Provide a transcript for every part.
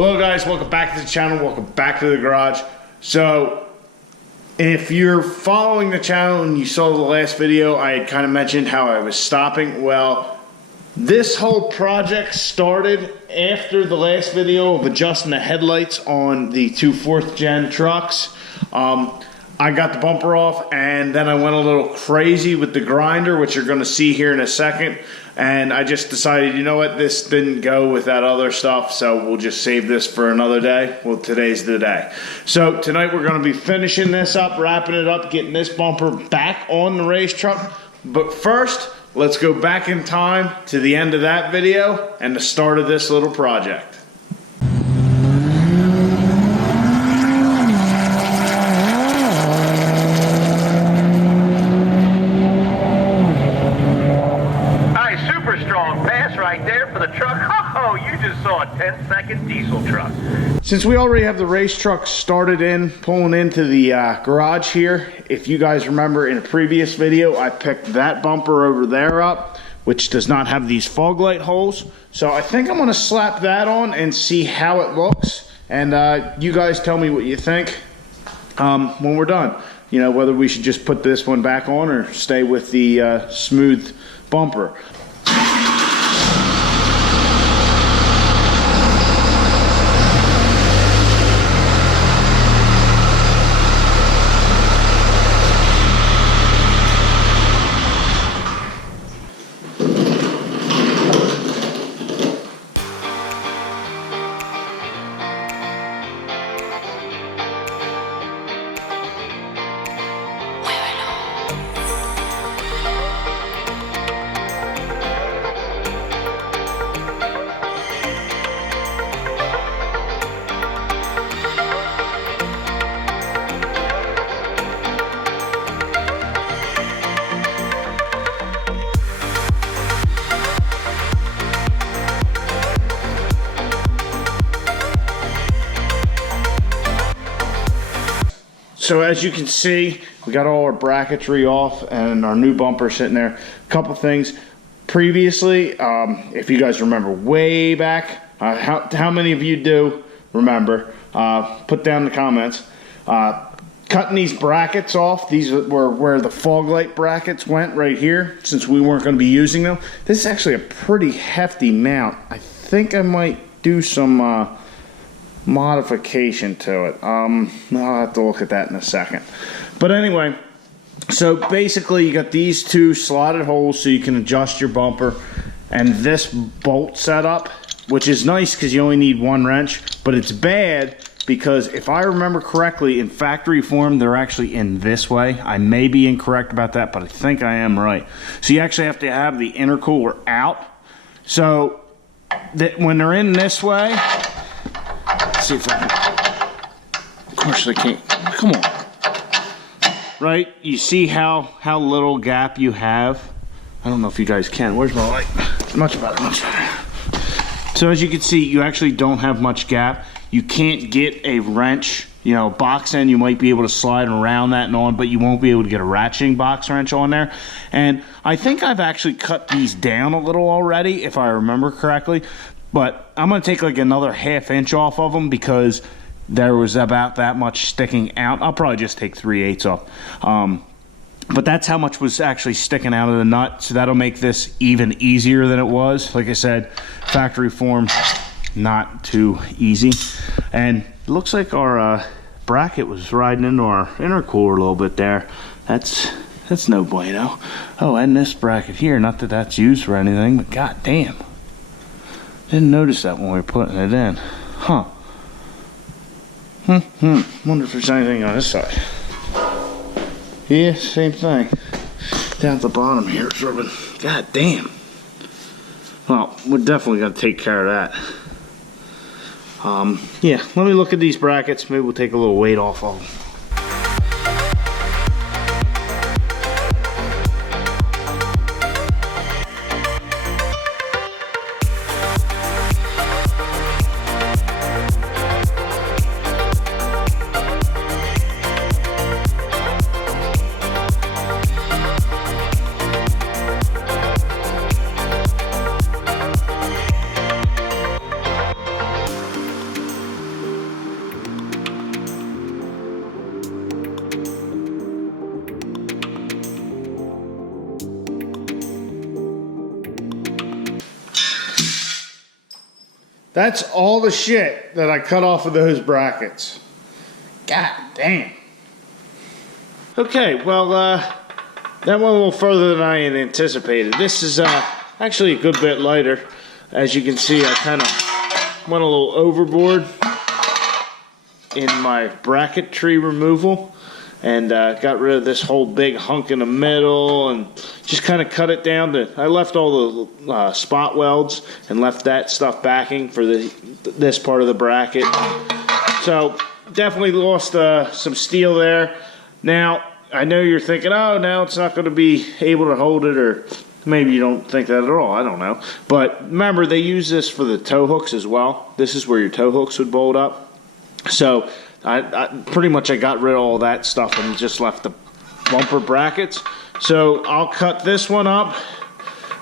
Hello guys, welcome back to the channel, welcome back to the garage. So, if you're following the channel and you saw the last video, I had kind of mentioned how I was stopping. Well, this whole project started after the last video of adjusting the headlights on the two 4th gen trucks. I got the bumper off and then I went a little crazy with the grinder, which you're going to see here in a second. And I just decided, you know what, this didn't go with that other stuff, so we'll just save this for another day. Well, today's the day. So tonight we're going to be finishing this up, wrapping it up, getting this bumper back on the race truck. But first, let's go back in time to the end of that video and the start of this little project. Saw a 10-second diesel truck. Since we already have the race truck started in, pulling into the garage here, if you guys remember in a previous video, I picked that bumper over there up, which does not have these fog light holes. So I think I'm going to slap that on and see how it looks. And you guys tell me what you think when we're done. You know, whether we should just put this one back on or stay with the smooth bumper. So as you can see, we got all our bracketry off and our new bumper sitting there. A couple things. Previously, if you guys remember way back, how many of you do remember, put down in the comments. Cutting these brackets off, these were where the fog light brackets went right here, since we weren't going to be using them. This is actually a pretty hefty mount. I think I might do some modification to it. I'll have to look at that in a second. But anyway, so basically you got these two slotted holes so you can adjust your bumper, and this bolt setup, which is nice because you only need one wrench, but it's bad because if I remember correctly, in factory form they're actually in this way. I may be incorrect about that, but I think I am right. So you actually have to have the intercooler out, so that when they're in this way, see if I can. Of course I can't. Come on. Right? You see how little gap you have? I don't know if you guys can. Where's my light? Much better, much better. So as you can see, you actually don't have much gap. You can't get a wrench. You know, box end, you might be able to slide around that and on, but you won't be able to get a ratcheting box wrench on there. And I think I've actually cut these down a little already, if I remember correctly. But I'm going to take like another ½ inch off of them because there was about that much sticking out. I'll probably just take 3/8 off. But that's how much was actually sticking out of the nut. So that'll make this even easier than it was. Like I said, factory form, not too easy. And it looks like our bracket was riding into our intercooler a little bit there. That's no bueno. Oh, and this bracket here, not that that's used for anything, but god damn. Didn't notice that when we were putting it in. Huh. Wonder if there's anything on this side. Yeah, same thing. Down at the bottom here, it's rubbing. God damn. Well, we're definitely gonna take care of that. Yeah, let me look at these brackets. Maybe we'll take a little weight off of them. that's all the shit that I cut off of those brackets. God damn. Okay, well, that went a little further than I had anticipated. This is actually a good bit lighter. As you can see, I kind of went a little overboard in my bracketry removal and got rid of this whole big hunk in the middle and just kind of cut it down to, I left all the spot welds and left that stuff backing for this part of the bracket. So definitely lost some steel there. Now, I know you're thinking, oh, now it's not going to be able to hold it, or maybe you don't think that at all. I don't know. But remember, they use this for the tow hooks as well. This is where your tow hooks would bolt up. So I pretty much got rid of all that stuff and just left the bumper brackets. So I'll cut this one up,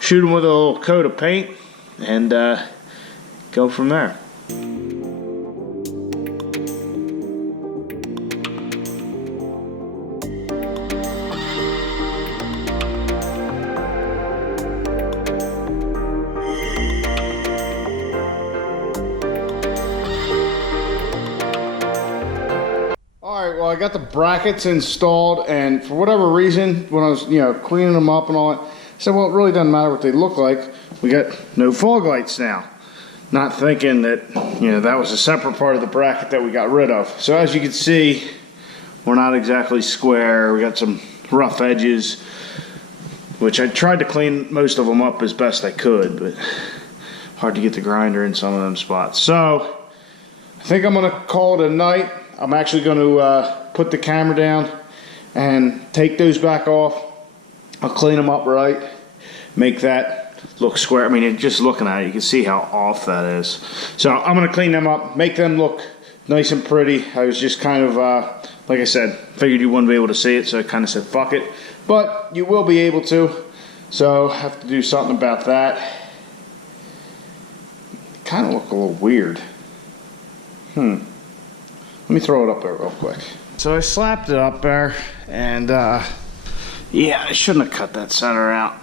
shoot them with a little coat of paint, and go from there. Alright, well, I got the brackets installed, and for whatever reason, when I was, cleaning them up and all that, I said, well, it really doesn't matter what they look like. We got no fog lights now. Not thinking that, that was a separate part of the bracket that we got rid of. So as you can see, we're not exactly square. We got some rough edges, which I tried to clean most of them up as best I could, but hard to get the grinder in some of them spots. So I think I'm going to call it a night. I'm actually going to put the camera down and take those back off. I'll clean them up right, make that look square. I mean, just looking at it, you can see how off that is. So I'm going to clean them up, make them look nice and pretty. I was just kind of, like I said, figured you wouldn't be able to see it, so I kind of said, fuck it. But you will be able to, so I have to do something about that. Kind of look a little weird. Let me throw it up there real quick. So I slapped it up there, and yeah, I shouldn't have cut that center out.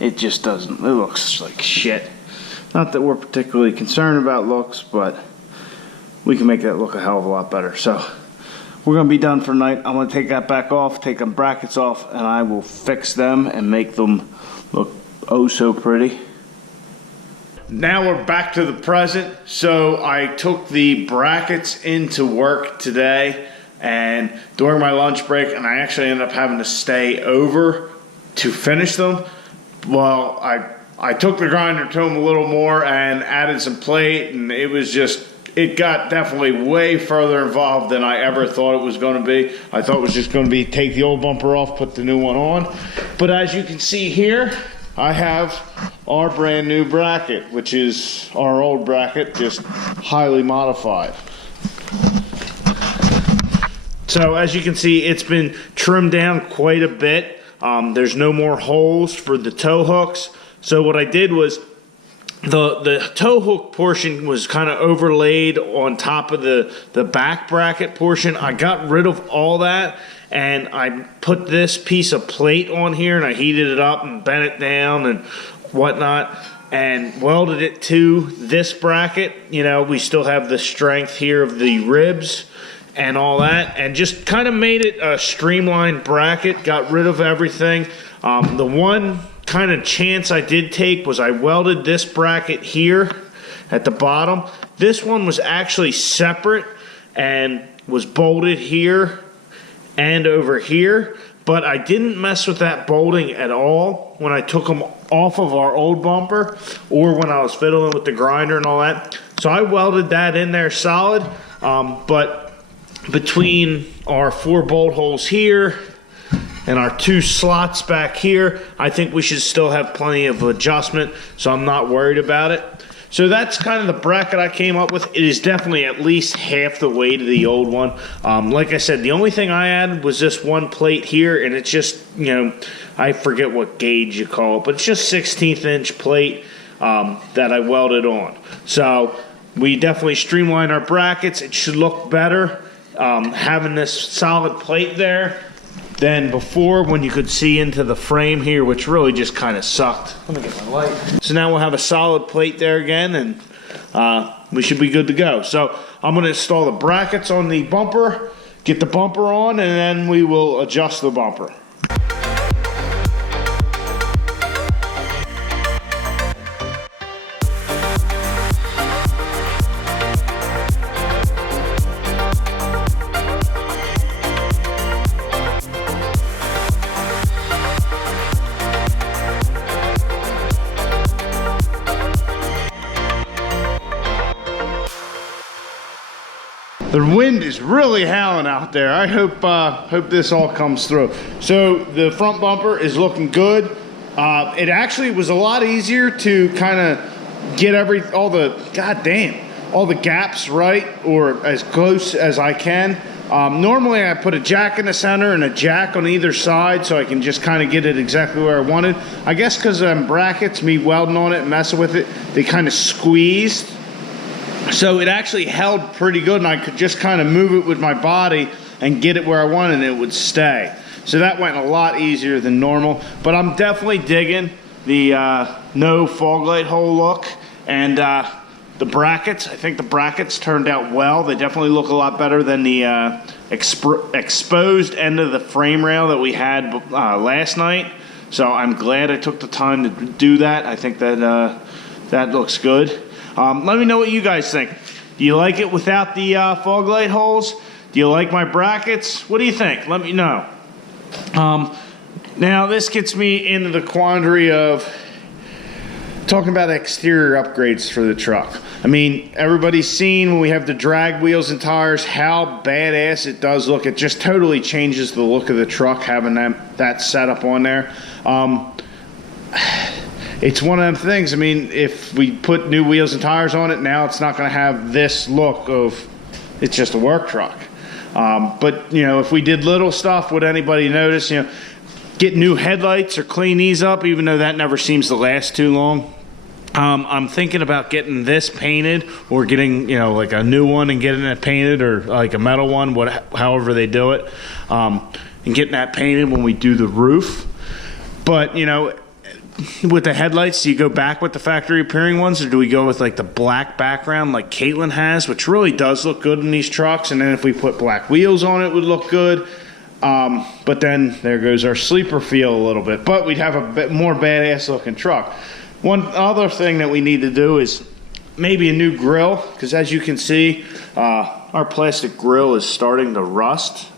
It just doesn't, it looks like shit. Not that we're particularly concerned about looks, but we can make that look a hell of a lot better. So we're gonna be done for tonight. I'm gonna take that back off, take them brackets off, and I will fix them and make them look oh so pretty. Now we're back to the present. So I took the brackets into work today and during my lunch break, and I actually ended up having to stay over to finish them. Well, I took the grinder to them a little more and added some plate, and it got definitely way further involved than I ever thought it was going to be. I thought it was just going to be take the old bumper off, put the new one on. But as you can see here, I have our brand new bracket, which is our old bracket, just highly modified. So as you can see, it's been trimmed down quite a bit. There's no more holes for the tow hooks. So what I did was the tow hook portion was kind of overlaid on top of the back bracket portion. I got rid of all that, and I put this piece of plate on here, and I heated it up and bent it down and whatnot, and welded it to this bracket. We still have the strength here of the ribs and all that, and just kind of made it a streamlined bracket, got rid of everything. The one kind of chance I did take was I welded this bracket here at the bottom. This one was actually separate and was bolted here and over here, but I didn't mess with that bolting at all when I took them off of our old bumper or when I was fiddling with the grinder and all that. So I welded that in there solid, but between our 4 bolt holes here and our 2 slots back here, I think we should still have plenty of adjustment, so I'm not worried about it. So that's kind of the bracket I came up with. It is definitely at least half the weight of the old one. Like I said, the only thing I added was this one plate here, and it's just, I forget what gauge you call it, but it's just 16th inch plate that I welded on. So we definitely streamlined our brackets. It should look better having this solid plate there than before when you could see into the frame here, which really just kind of sucked. Let me get my light. So now we'll have a solid plate there again, and we should be good to go. So I'm going to install the brackets on the bumper, get the bumper on, and then we will adjust the bumper. The wind is really howling out there. I hope this all comes through. So the front bumper is looking good. It actually was a lot easier to kind of get all the gaps right, or as close as I can. Normally I put a jack in the center and a jack on either side so I can just kind of get it exactly where I wanted. I guess because brackets, me welding on it and messing with it, they kind of squeezed. So it actually held pretty good, and I could just kind of move it with my body and get it where I wanted, and it would stay. So that went a lot easier than normal. But I'm definitely digging the no fog light hole look, and the brackets. I think the brackets turned out well. They definitely look a lot better than the exposed end of the frame rail that we had last night. So I'm glad I took the time to do that. I think that that looks good. Let me know what you guys think. Do you like it without the fog light holes? Do you like my brackets? What do you think? Let me know. Now this gets me into the quandary of talking about exterior upgrades for the truck. I mean, everybody's seen when we have the drag wheels and tires how badass it does look. It just totally changes the look of the truck having that setup on there. It's one of them things. I mean, if we put new wheels and tires on it, now it's not going to have this look of it's just a work truck. But, you know, if we did little stuff, would anybody notice? You know, get new headlights or clean these up, even though that never seems to last too long. I'm thinking about getting this painted, or getting, you know, like a new one and getting it painted, or like a metal one, however they do it, and getting that painted when we do the roof. But, you know, with the headlights, do you go back with the factory appearing ones, or do we go with like the black background like Caitlin has, which really does look good in these trucks? And then if we put black wheels on it, would look good. But then there goes our sleeper feel a little bit, but we'd have a bit more badass looking truck. One other thing that we need to do is maybe a new grill, because as you can see, our plastic grill is starting to rust.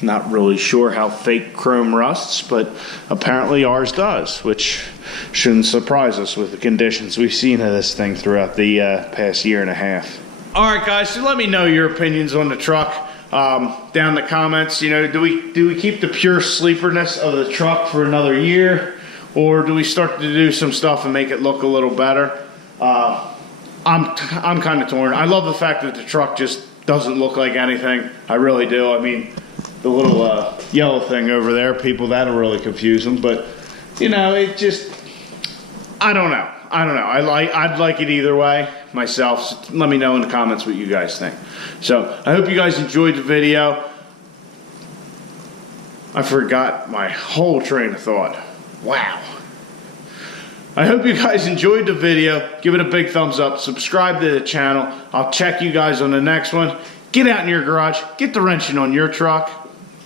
Not really sure how fake chrome rusts, but apparently ours does, which shouldn't surprise us with the conditions we've seen of this thing throughout the past year and a half. All right, guys, so let me know your opinions on the truck down in the comments. You know, do we keep the pure sleeperness of the truck for another year, or do we start to do some stuff and make it look a little better? I'm kind of torn. I love the fact that the truck just doesn't look like anything. I really do. I mean, the little yellow thing over there, people, that'll really confuse them. But, you know, it just, I don't know. I'd like it either way myself. So let me know in the comments what you guys think. So I hope you guys enjoyed the video. I forgot my whole train of thought. Wow. I hope you guys enjoyed the video. Give it a big thumbs up. Subscribe to the channel. I'll check you guys on the next one. Get out in your garage. Get the wrenching on your truck.